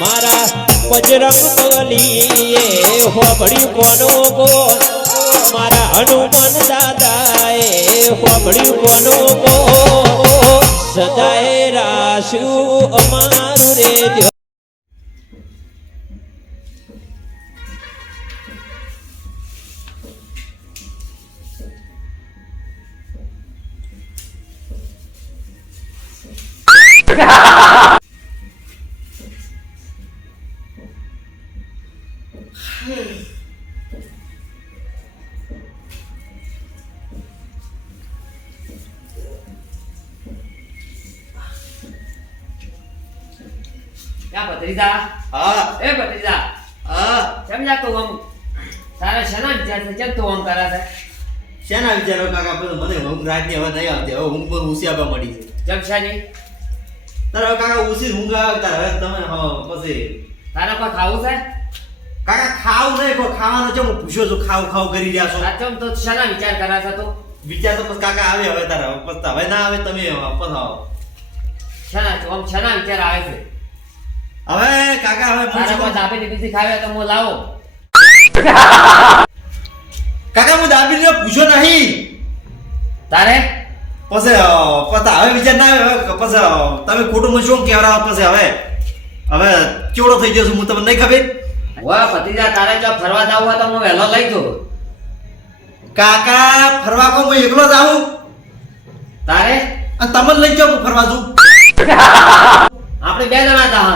મારા બજરંગ બલીએ હોબળ્યું કોનો ગો મારા હનુમાન દાદાએ હોબળ્યું કોનો ગો સદાય રાશું અમારું રે क्या भतीजा हाँ ए भतीजा हाँ समझा तो हम તારા શેના વિચાર છે કેમ તું આમ કરે છે શેના વિચારો કાકા પણ મને ઊંઘ રાતની હવે નહીં આવતી હવે ઊંઘ પણ ઉસી આપવા મળી છે કેમ શાની તારે હવે કાકા ઉસી ઊંઘ આવે તારે હવે તમે પછી તારા પર ખાવું છે કાકા ખાવ નહીં કો ખાવાનો છે હું પૂછ્યો છું ખાવ ખાવ કરી રહ્યા છો સાચો તો શેના વિચાર કરે છે તું વિચાર તો પછી કાકા આવે હવે તારે પછી હવે ના આવે તમે પછી આવો શેના તું આમ શેના વિચાર આવે છે હવે કાકા હવે તારા પર દાબેલી બીજી ખાવે તો હું લાવો કાકા હું દાબી લ્યો પૂછ્યો નહીં તારે પછી પતા હવે વિચાર ના આવે પછી તમે ખોટું મને શું કહેવરાવો પછી હવે કેવડો થઈ જશે હું તમને નહીં ખબર વાહ ભતીજા તારે જો ફરવા જાવ હોય તો હું વહેલો લઈ જઉં કાકા ફરવા કો હું એકલો જ આવું તારે અને તમને લઈ જાઉં હું ફરવા જઉં આપણે બે જણા તા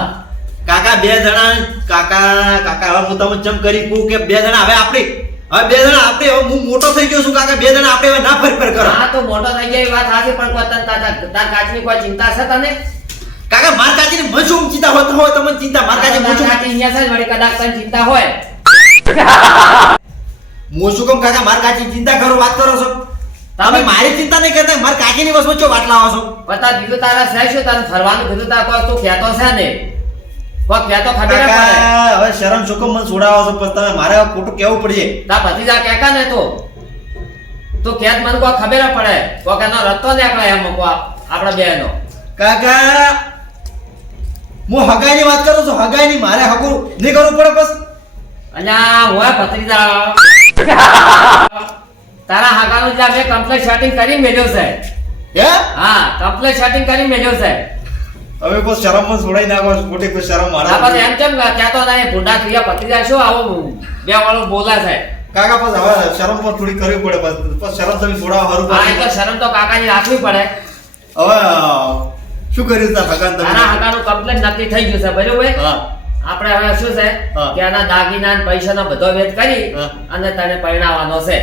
કાકા બે જણા કાકા હવે હું તમને જમ કરી કહું કે બે જણા હવે આપણે હવે હું મોટો થઈ ગયો છું કાકા બે જણા આપણે હવે ના ફર કરો હા તો મોટો થઈ જાય એ વાત સાચી પણ કોઈ તાર કાચની કોઈ ચિંતા છે તને કાકા માર કાચીની મને શું ચિંતા હોય તમને ચિંતા માર કાચી તાર કાચી અહીંયા છે જ વળી કદાચ તને ચિંતા હોય હું શું કહું કાકા માર કાચી ચિંતા કરો વાત કરો છો તમે મારી ચિંતા નહીં કરતા માર કાચીની વસમાં ચો વાત લાવો છો પતા બીજું તારા છે શું તારે ફરવાનું કીધું તાર કોઈ તું કહેતો છે ને કોઈ કહેતો ખબર પડે કાકા હવે શરમ શું કહું મને છોડાવો છો પછી તમે મારે ખોટું કેવું પડશે તાર ભતીજા કેકા ને તો કહેત મને કોઈ ખબર પડે કોઈ એનો રસ્તો નીકળે એમ આપણા બેનો કાકા હું હગાઈની વાત કરું છું હગાઈની મારે હકું નહીં કરવું પડે બસ અલ્યા હોય ભત્રીજા તારા હાકાનું જે મેં કમ્પ્લીટ સેટિંગ કરી મેલ્યો છે હે હા કમ્પ્લીટ સેટિંગ કરી મેલ્યો છે હવે કોઈ શરમ માં છોડાઈ નાખો ખોટી કોઈ શરમ આ મારા પણ એમ કેમ કહેતો નહીં ભૂંડા ક્રિયા ભત્રીજા શું આવો બે વાળું બોલા છે કાકા પછી હવે શરમ પણ થોડી કરવી પડે પછી શરમ તમે છોડાવો હરું હા એ તો શરમ તો કાકાની રાખવી પડે હવે શું કર્યું તા હગાન તમે તારા હાકાનું કમ્પ્લીટ નક્કી થઈ ગયું છે બરોબર હા આપણે હવે શું છે હા. કે આના દાગીના અને પૈસાનો બધો વેચ કરી હા. અને તને પરણાવવાનો છે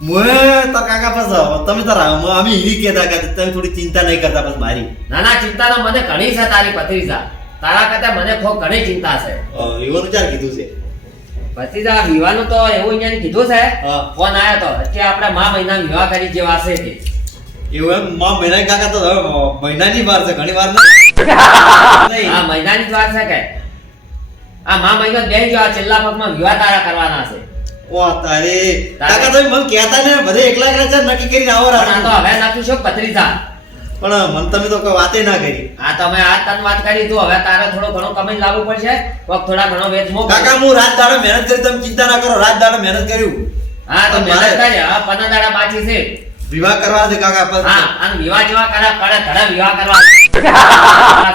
મુએ તો કાકા પછી તમે તારા અમે હીરી કહેતા કે તમે થોડી ચિંતા નહીં કરતા પછી મારી નાના ચિંતાનો મને ઘણી છે તારી ભત્રીજા તારા કરતા મને ખૂબ ઘણી ચિંતા છે એવાનું ચાર કીધું છે ભત્રીજા વિવાહનું તો એવું અહીંયા કીધું છે હા. ફોન આવ્યો તો કે આપણે મા મહિના વિવાહ કરી જેવા છે તે એવું એમ માં મહિના કાકા તો હવે મહિનાની વાર છે ઘણી વાર નહીં આ મહિનાની જ વાત છે કે આ મા મહિનો બે જેવા છેલ્લા પગમાં વિવાહ તારા કરવાના છે ઓ તારે કાકા તમે મને કહેતા ને બધે એકલા છે નક્કી કરીને આવો પણ આ તો હવે નાખું છું ભત્રીજા પણ મને તમે તો કોઈ વાતે ના કરી આ તમે આ તન વાત કરી તો હવે તારે થોડો ઘણો કમાઈ લાવવું પડશે કોક થોડા ઘણો વેચ મોક કાકા હું રાત દાડો મહેનત કરી તમે ચિંતા ના કરો રાત દાડો મહેનત કર્યું હા તો મહેનત કરી હા 15 દાડા બાકી છે વિવાહ કરવા છે કાકા પર હા અને વિવાહ જેવા કરે કરે ધડા વિવાહ કરવા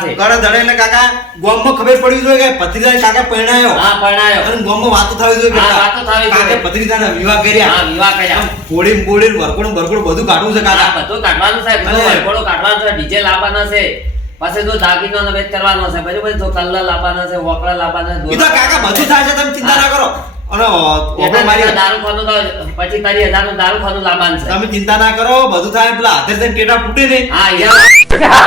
છે કરે ધડે એટલે કાકા ગામમાં ખબર પડવી જોઈએ કે ભત્રીજા કાકા પરણાયો હા પરણાયો અને ગામમાં વાતો થવી જોઈએ કે હા, વાતો થવી જોઈએ. કાકા ભત્રીજાના વિવાહ કર્યા હા વિવાહ કર્યા બોડી વરકોડ બધું કાઢવું છે આ કાકા બધું કાઢવાનું છે બધું અને- વરઘોડો કાઢવાનો છે ડીજે લાવવાનો છે પછી તો દાગીનો વેચ કરવાનો છે બરાબર તો કલર લાવવાનો છે વકડા લાવવાના છે એ તો કાકા બધું થાય છે તમે ચિંતા ના કરો અને આપણે મારી દારૂ ખાનું તો પછી તારી 1000 નું દારૂ ખાનું લાવવાનું છે તમે ચિંતા ના કરો બધું થાય પેલા હાથે થઈને ટેટા ફૂટે ને હા યા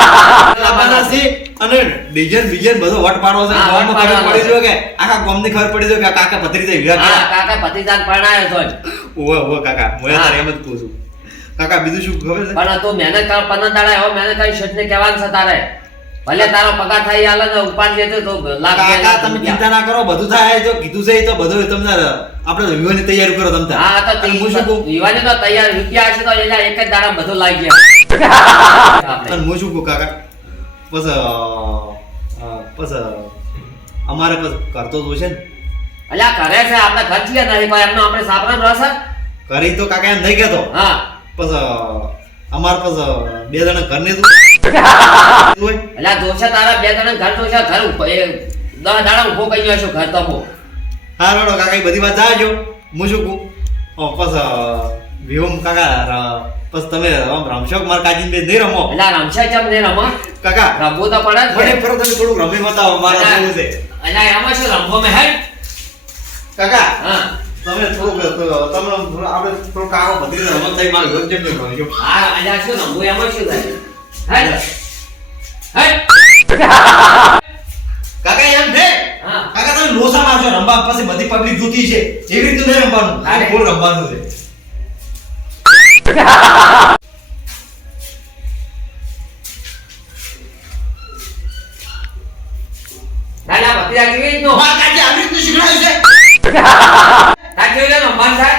લાવવાના છે અને ડિઝાઇન બધો વટ પાડવો છે હા, ગામમાં વટ ખબર પાડવાનો પડી જોઈએ કે આખા ગામની ખબર પડી જોઈએ કે આ કાકા ભત્રીજા વિવાહ હા કર્યા કાકા ભતીજાને પરણાયો છો જ. ઓવે કાકા હું હા. તારે એમ જ પૂછું કાકા બીજું શું ખબર છે પણ તું મહેનત કર 15 દાડા એવો મહેનત કરી શેઠને કહેવાનું છે તારે ભલે તારો પગાર થાય આલે ને ઉપાડ લેતો તો લાખ બે કાકા લાખ તમે રૂપિયા. ચિંતા ના કરો બધું થાય જો કીધું છે એ તો બધું તમને આપણે વિવાહની તૈયારી કરો તમે હા તો અને હું શું કહું વિવાને તો તૈયાર રૂપિયા હશે તો એના એક જ દાડા બધું લાગી જાય આપણે. અને હું શું કહું કાકા બસ બસ અમારે પછી કરતો જોશે ને અલ્યા કરે છે આપણે ઘર છીએ નહીં કોઈ એમનો આપણે સાપરામ રહેશે કરી તો કાકા એમ નહીં કહેતો હા પછી અમાર પછી બે જણા ઘરને તું અલ્યા જોશે તારા બે જણા ઘર જોશે ઘર ઉપર 10 દાડા ઉભો કરી ગયો છું ઘર તો હું હા રોડો કાકા એ બધી વાત જાજો હું શું કહું પછી વિહોમ કાકા પછી તમે રમશો માર કાજી બે નહીં રમો અલ્યા રમશે કેમ નહીં રમો કાકા રમવું તો પડે જ મને ને. ફરો તમે થોડું રમી બતાવો મારા જેવું છે અલ્યા એમાં શું રમવો મેં હેડ કાકા હા તમે થોડુંક તમે આપણે થોડું કાકો બધી રમત થઈ મારું ઘર જેમ રમજો હા અલ્યા શું રમવું એમાં શું થાય હેડ હેડ કાકા એમ છે હા કાકા તમે લોસા મારજો રમવા પછી બધી પબ્લિક જોતી છે એવી રીતે નહીં રમવાનું અરે. ફૂલ રમવાનું છે દાદા ભત્રીજા કેવી રીતનું માર કાકી આવી રીતે શીખડાયું છે તાર કેવી રીતે રમવાનું થાય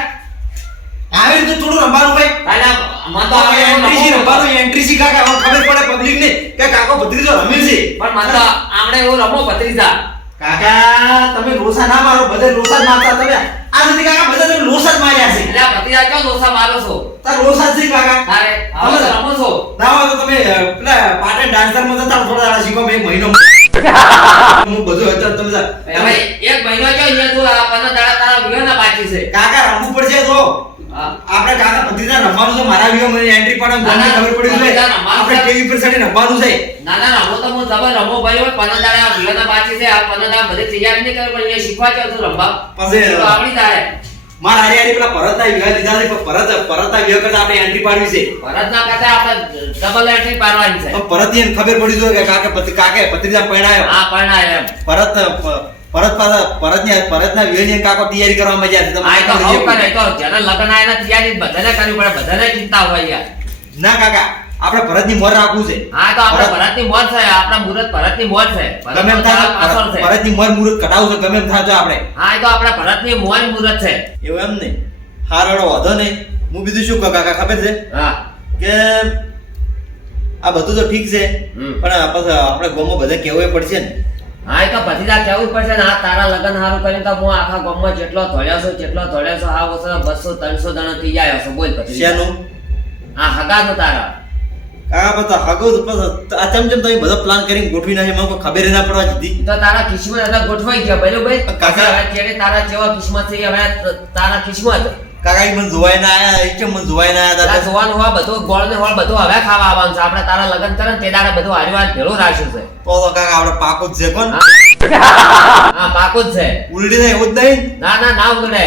આવી રીતે થોડું રમવાનું ભાઈ દાદા મને તો હવે એવું એન્ટ્રી રમવું રમવાનું એન્ટ્રી શી કાકા હવે ખબર પડે પબ્લિક ને કે કાકો ભત્રીજો રમે છે પણ મને તો આમણે એવું રમો ભત્રીજા કાકા તમે લોસા ના મારો બધે લોસા જ મારતા તમે આ નથી કાકા બધા તમે લોસા જ માર્યા છે અલ્યા ભત્રીજા ક્યાં દોસા મારો છો તાર લોસા જ છે કાકા તારે આવો તો રમો છો ના હોય તો તમે પેલા પાટણ ડાન્સર માં જતા રહો, થોડા દાડા શીખો એક મહિનો હું બધું અત્યારે તમે હવે એક મહિનો જો અહીંયા તું આ 15 દાડા તારા વિવાહના બાકી છે કાકા રમવું પડશે તો હા આપણે કાકા ભત્રીજા રમવાનું છે મારા વિયો મને એન્ટ્રી પાડે ના, ના, ખબર પડી ભત્રીજા છે રમવાનું આપણે છે. ટીવી પર સડી રમવાનું છે ના ના રમો તો હું જબર રમો ભાઈ 15 દાડા વિવાહના બાકી છે આ 15 દાડા બધે તૈયારી નહીં કરી પણ અહીંયા શીખવા જાવ તું રમવા પછી તો આવડી જાય મારા હારી પેલા ભરતના વિવાહ લીધા છે પણ ભરતના વિવાહ કરતા આપણે એન્ટ્રી પાડવી છે ભરત ના કરતા આપણે ડબલ એન્ટ્રી પાડવાની છે પણ ભરત એને ખબર પડી જોઈએ કે કાકે ભત્રીજા પરણાયો હા પરણાય એમ ભરતના વિવાહની કાકો તૈયારી કરવા મજા છે આ તો હવ કરે તો જેને લગન આયા તૈયારી બધાને કરવી પડે બધાને ચિંતા હોય યાર ના કાકા આપણે ભરતની મોર રાખવું છે હા તો આપણે ભરતની મોજ છે આપણા મુહૂર્ત ભરતની મોજ છે ગમે એમ થાય પાછળ છે ભરતની મોર મુહૂર્ત કઢાવું છે ગમે એમ થાય તો આપણે હા એ તો આપણા ભરતની મોજ મુહૂર્ત છે એવું એમ નહીં હારડો વાંધો નહીં હું બીજું શું કહું કાકા ખબર છે હા કે આ બધું તો ઠીક છે હમ. પણ પછી આપણે ગામમાં બધા કહેવું પડશે ને હા એ તો ભતીજા કેવું પડશે ને આ તારા લગન હારું કરીને તો હું આખા ગામમાં જેટલો ધોળ્યો છું આ વર્ષે 200-300 જણા થઈ જાય હશે બોલ ભતીજા શેનું આ હગાનો તારા કાકા પછી હગો તો પછી આ ચમચમ તમે બધો પ્લાન કરીને ગોઠવી નાખે મને કોઈ ખબર ના પડવા દીધી તો તારા કિસ્મત એટલે ગોઠવાઈ ગયા બરોબર કાકા. હવે ત્યારે તારા જેવા કિસ્મત છે હવે તારા કિસ્મત કાકા ઈ મને જોવાય ના આયા ઈ ચમ મને જોવાય ના આયા તારા તા જોવાનું હોય બધું ગોળ ને હોળ બધું હવે ખાવા આવવાનું છે આપણે તારા લગન કરે ને તે દાડે બધું હારીવાર ભેળું રાખ્યું છે તો કાકા આપણે પાકું જ છે કોણ હા પાકું જ છે ઉલડી થાય એવું જ નહીં ના ના ના ઉગડે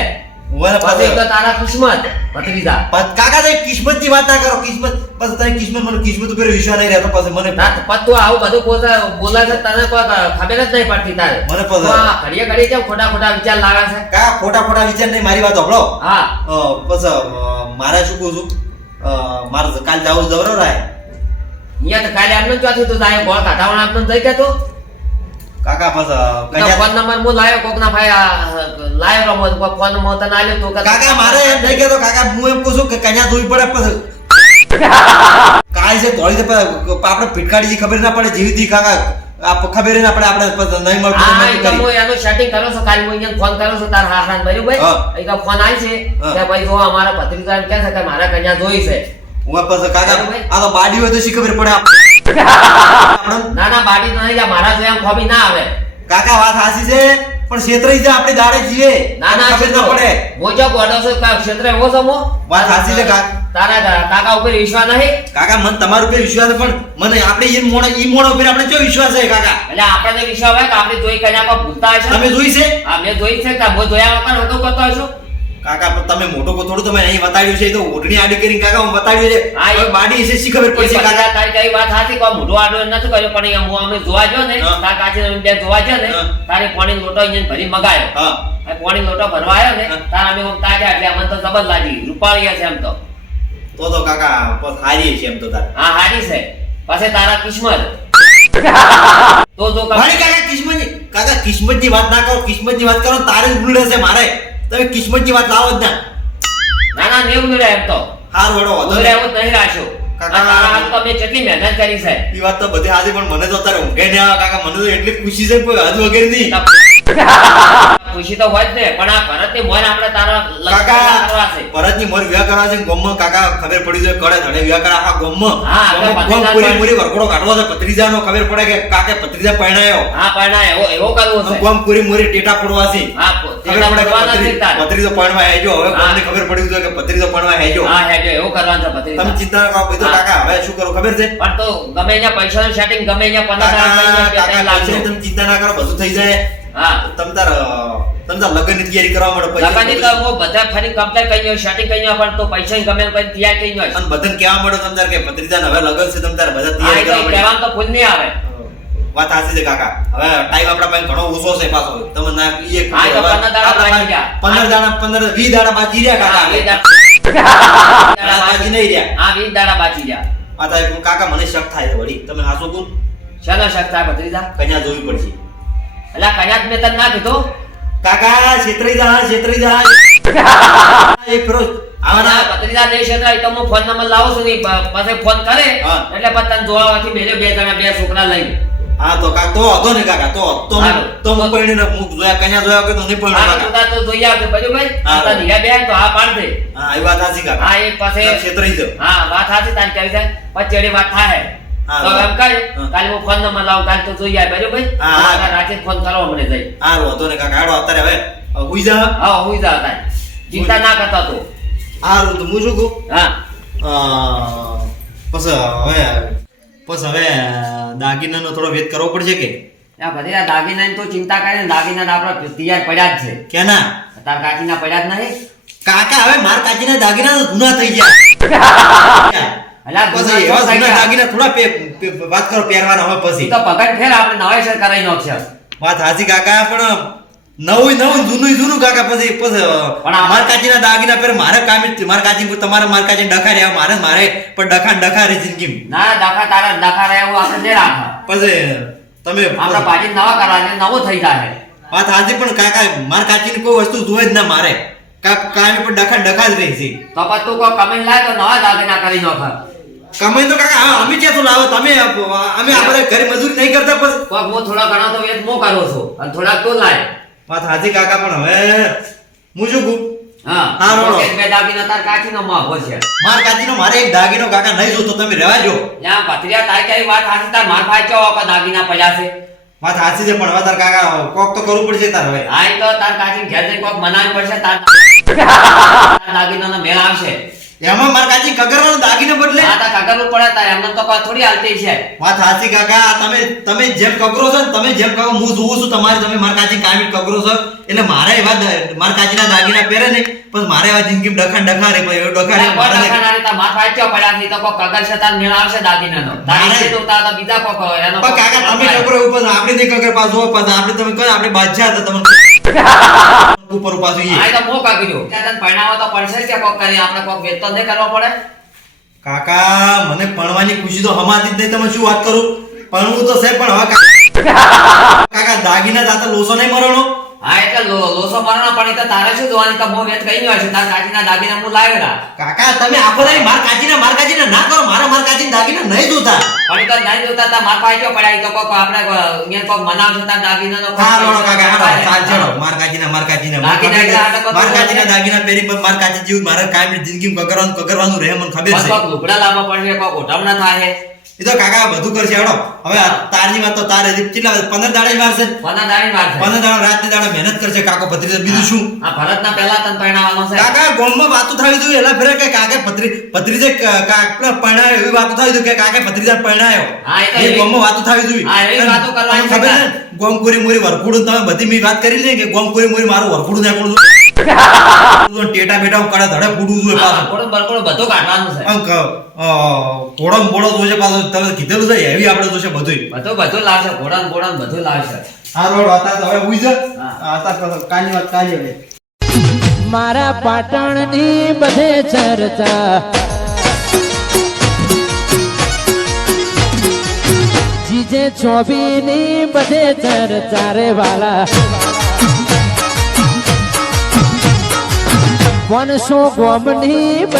મને પછી પછી તો તારા કિસ્મત ભત્રીજા કાકા તમે કિસ્મત ની વાત ના કરો કિસ્મત પછી તમે કિસ્મત મને કિસ્મત ઉપર વિશ્વાસ નહીં રહેતો પછી મને ના પત્તું આવું બધું બોલે છે તને કોઈ ખબર જ નહીં પડતી તારે મને પછી તો આ ઘડીએ ઘડીએ કેમ ખોટા ખોટા વિચાર લાગે છે કાકા ખોટા વિચાર નહીં મારી વાત સાંભળો હા પછી મારે શું કહું છું મારે કાલ જાવું જવરો રાય અહીંયા તો કાલે આમને ચોથી તું જાય ગોળ કાઢાવણ આમને જઈ કે તું કાકા પછી તો ફોન નંબર હું લાયો કોકના ભાઈ લાયો રમો કોઈ ફોન નંબર તને આલ્યો તું કે કાકા મારે એમ નહીં કહેતો કાકા હું એમ કહું છું કે કન્યા જોવી પડે પછી કાલ છે તોડી દે આપણે પીટકાડી ખબર ના પડે જેવી તી કાકા ખબર ના પડે આપણે પછી નહીં મળતું તો હા નક્કી એ તો કરી. હું એનું સેટિંગ કરું છું કાલે હું અહીંયા ફોન કરું છું તારા હાહરાને બરાબર હા. એ તો ફોન આવી છે હા. કે ભાઈ જો અમારા ભત્રીજા એમ કહે છે કે મારા કન્યા જોઈ છે હું પછી કાકા બરાબર. આ તો બાડી હોય તો શી ખબર પડે આપણે ના ના બાડી તો નહીં જા મારા જોયા ખોબી ના આવે કાકા વાત હાસી છે પણ ક્ષેત્રઈ છે આપણે દાડે જીવે ના ના ખબર ના પડે મોજો ગોડો છે ક્ષેત્ર એવો છે મો વાત સાચી છે કાકા. તારા કાકા ઉપર વિશ્વાસ નહીં કાકા મને તમારા ઉપર વિશ્વાસ છે પણ મને આપણે ઈ મોણા ઉપર આપણે કેવો વિશ્વાસ છે કાકા એટલે આપણને વિશ્વાસ હોય કે આપણે જોઈ કન્યા પર ભૂલતા હશે તમે જોઈ છે હા મેં જોઈ છે કે હું જોયા વગર હતો કરતો હશું કાકા પણ તમે મોટો કો થોડું તમે અહીં બતાડ્યું છે એ તો ઓઢણી આડી કરીને કાકા હું બતાડ્યું છે હા, એ- હવે બાડી છે શી ખબર પડશે કાકા તારી કઈ વાત સાચી કોઈ મોઢું આડું નથી કર્યું પણ અહીંયા હું અમે જોવા ગયો ને હા. તાર કાચી અમે બે જોવા ગયા ને હા. તારે પાણી લોટો અહીંયા ભરી મગાયો હા અને પાણી લોટો ભરવા આવ્યો ને હા. તાર અમે આમ તાક્યા એટલે અમને તો જબર લાગી રૂપાળીયા છે એમ તો તો કાકા બસ હારી છે એમ તો તારે હા હારી છે પછી તારા કિસ્મત તો જો ભાઈ કાકા કિસ્મત ની વાત ના કરો કિસ્મત ની વાત કરો તારે જ ભૂલ રહેશે મારે તમે કિસ્મત ની વાત લાવો જ ના ના ના નેવું મળે એમ તો હાર વડો વાંધો ઉભરે નહીં. એવું જ નહીં રાખ્યો કાકા. આ તારા હાથ તો મેં કેટલી મહેનત કરી છે. ઈ વાત તો બધી હાજી, પણ મને તો અત્યારે ઊંઘે નહીં આવે કાકા. મને તો એટલી ખુશી છે કોઈ હદ વગર નહીં. ખુશી તો હોય જ ને, પણ આ ભરતની મોન આપણે તારા લગ્ન કાકા કરવા છે. ભરતની મોર વિવાહ કરવા છે ને ગોમમાં કાકા ખબર પડી જાય કડે ધડે વિવાહ કરા આખા ગોમમાં. હા, આપણે ગોમ ભત્રીજા પૂરી પૂરી વરઘોડો કાઢવો છે ભત્રીજાનો. ખબર પડે કે કાકે ભત્રીજા પરણાયો. હા પણ એવો કરવો છે. ગોમ પૂરી મોરી ટેટા ફોડવા છે. હા ખબર પડે કે કરવાના છે તારે. ભત્રીજો પરણવા હેજો. હવે ગોમને ખબર પડી ગઈ કે ભત્રીજો પરણવા હેજો. હા હેજો એવું કરવાનું છે ભત્રીજા. તમે ચિંતા ન કરો બધું કાકા. હવે શું કરો ખબર છે પણ તો ગમે ત્યાં પૈસાનું સેટિંગ ગમે ત્યાં 15,000 કાકા લાગશે. તમે ચિંતા ના કરો બધું થઈ જાય. હા તમ તાર લગ્નની તૈયારી કરવા મળે લગનની તો હું બધા ફરી કમ્પ્લેટ કરી દઉં, સેટિંગ કરી દઉં, પણ તો પૈસા ગમે એમ કરીને તૈયાર કરી દઉં. અને બધાને કેવા મળે તમ તાર કે ભત્રીજાને હવે લગન છે તમ તાર બધા હા તૈયારી એ તો કરવા મળે. કહેવાનું તો ફૂલ નહીં આવે. વાત સાચી છે કાકા. હવે ટાઈમ આપણા પાસે ઘણો ઓછો છે પાછો. તમે ના ઈ એક હા, તો 15 દાડા બાકી રહ્યા. 15 દાડા 15 20 દાડા બાકી રહ્યા કાકા. હા, 20 દાડા બાકી નહીં રહ્યા. હા 20 દાડા બાકી રહ્યા. આ તો કાકા મને શક થાય છે વળી. તમે હાસો કોણ શાનો શક થાય ભત્રીજા? કન્યા જોવી પડશે. અલા કન્યા મેં તને ના કીધું? કાકા છેતરી જા એક ફરોજ આવાના ભત્રીજા નહીં છેતરાય તો હું ફોન નંબર લાવું છું ને પાસે ફોન કરે હા. એટલે પછી તને જોવાથી મેલે બે જણા બે છોકરા લઈને. હા તો કાકા તો હતો ને કાકા તો હારું. તો હું પૈણીને હું જોયા કન્યા જોયા કે તો નહીં પૈણ્યો હા કાકા. તું તો જોઈ આવજો બધું ભાઈ. હા. તારા ધીરા બે તો હા પાડ દે. હા એ વાત સાચી કાકા. હા એ પાસે છેતરી જાઓ. હા વાત સાચી તારી કેવી છે પછી ચેડી વાત થાય. હા, તો હા. એમ કર હા. કાલે હું ફોન નંબર લાવું કાલે તો જોઈ આય બરાબર ભાઈ. હા, હા. મારા રાતે ફોન કરો મને જઈ. હારું હતો ને કાકા. હાડો અત્યારે હવે હુઈ જા. હા હુઈ જા તારી ચિંતા ના કરતા તું. હારું તો હું શું કહું હા પછી હવે દાગીનાનો થોડો વેત કરવો પડશે કે આ બધી દાગીના તો ચિંતા કરે ને દાગીના આપડા તૈયાર પડ્યા જ છે. કેના તાર કાકીના પડ્યા જ નહીં. કાકા હવે માર કાચીના દાગીના ગુના થઈ ગયા. અલા પછી એવા જૂના દાગીના થોડા વાત કરો પહેરવાના હવે પછી ઈ તો પગડ ફેર આપણે નવેસર કરાઈ નાખશે. વાત હાચી કાકા. પણ નવું જૂનું કાકા પછી પણ આ- માર કાચીના દાગીના પહેર મારે કામ માર કાચી તમારે માર કાચી ડખા રહ્યા મારે પણ ડખા રે જિંદગી ના દાખા તારા દાખા રહ્યા એવું આપણે નહીં રાખા. પછી તમે આપણા પાછી નવા કરવાને નવો થઈ જાય. વાત હાચી. પણ કાકા માર કાચીની કોઈ વસ્તુ જોવે જ ના મારે કામી પણ ડખા જ રહી છે. તો પછી તું કોઈ કમાઈ લાય તો નવા દાગીના કરી નાખ. કમાઈ તો કાકા અમે ક્યાંથી લાવો તમે અમે આપણે ઘરે મજૂરી નહીં કરતા પછી કોક હું થોડા ઘણા તો વેત હું કરું છું અને થોડાક તું લાય. વાત હાચી કાકા. પણ હવે હું શું કહું હા હા, રોડો. તો કે બે દાગીના તાર કાચીનો માવો છે. માર કાચીનો મારે એક દાગીનો કાકા નહીં જોતો તમે રહેવા જો. યા ભત્રીયા તારી કઈ વાત હાચી તાર માર ભાઈ કેવો કે દાગીના પડ્યા છે. વાત હાચી છે પણ હવે તાર કાકા કોક તો કરવું પડશે તાર હવે. હા ઈ તો તાર કાચી ઘેર જઈને કોક મનાવી પડશે તાર દાગીનાનો મેળ આવશે. એમાં માર કાચી કગરવાનો દાગીનો બદલે આ તાર કાગળનું પડે તાર એમને તો કોઈ થોડી હાલતી છે. વાત હાચી કાકા. તમે જેમ કગરો છો ને તમે જેમ કહો હું જોઉં છું તમારે તમે માર કાચી કામી કગરો છો એટલે મારે એવા માર કાચીના દાગીના પહેરે ને પછી મારે એવા જિંદગી ડખા રે પછી ડખા રે કોઈ મારે દાગીના તાર માર ભાઈ કેવો પડ્યા છે ઈ તો કોક કગર છે તાર મેળ આવશે દાગીનાનો. તારી મારે- છે તો તાર તો બીજા કોક એનો પણ કાકા તમે કગરો ઉપર આપણે નહીં કગર પાછો પાછા આપણે તમે કહો આપણે બાદશાહ હતા તમે ઉપર પાછું ઈ. હા ઈ તો મો કાકી જો ત્યાં તને પરણાવવા તો પડશે જ કે કોક કરી આપણે કોક વેત તો નહીં કરવો પડે. કાકા મને ભણવાની ખુશી તો હમાતી જ નહીં. તમે શું વાત કરું ભણવું તો છે પણ હવે કાકા દાગીના જાતા લોસો નહીં મરણો. હા એટલે લોસો મરણો પણ ઈ તો તારે શું જોવાની તો મો વેત કઈ ન હશે તાર કાચીના દાગીના હું લાવેલા. કાકા તમે આખો દાડી માર કાચીના ના કરો. મારા માર કાચીના દાગીના નહીં જોતા. પણ ઈ તો નહીં જોતા તાર માર ભાઈ કેવો પડ્યા ઈ તો કોક આપણે અહીંયા કોક મનાવશે તાર દાગીનાનો કોક હા રોણો કાકા હાલો હા, ચાલ ચલો માર કાચીના દાગીના માર કાચીના દાગીના પહેરી પણ માર કાચી જેવું મારે કાયમી જિંદગી કગરવાનું રહે મને ખબર બસ છે. કોક લુગડા લાવવા પડશે કોક ઓઢમણા થાય. એ તો કાકા બધું કરશે હેડો. હવે તારની વાત તો તારે કેટલા 15 દાડા જ વાર છે. પના દાડી વાર છે. 15 દાડા રાતની દાડા મહેનત કરશે કાકો ભત્રીજા બીજું શું. આ ભરતના પહેલા તને પરણાવવાનો છે. કાકા ગોમમાં વાતો થવી જોઈએ એલા ફેરે કે કાકે ભત્રીજે કાકને પરણાયો એવી વાતો થવી જોઈએ કે કાકે ભત્રીજા પરણાયો. હા, એ તો એ એવી- ગોમમાં વાતો થવી જોઈએ. હા, એવી વાતો કરવાની તમને ખબર છે. છે ને? ગોમકુરી મોરી વરખુડું તમે બધી મેં વાત કરી લે કે ગોમકુરી મોરી મારું વરખુડું નાખું ટેટા બેટા હું કાળા ધડે ફૂડું છું પાછું. બરકોડું બરકોડું બધું કાઢવાનું છે. અંક ઘોડો બોડો જોશે પાછું તમે કીધેલું છે એવી આપણે જોશે બધું. બધું લાવશે ઘોડા ને બોડા ને બધું લાવશે. હા રોડ અત્યારે તો હવે ઉઈ જા. હા. અત્યારે કાની વાત કાઢી હવે. મારા પાટણની બધે ચર્ચા જીજે ચોબીની બધે ચર્ચા રે વાલા 100 ગોમની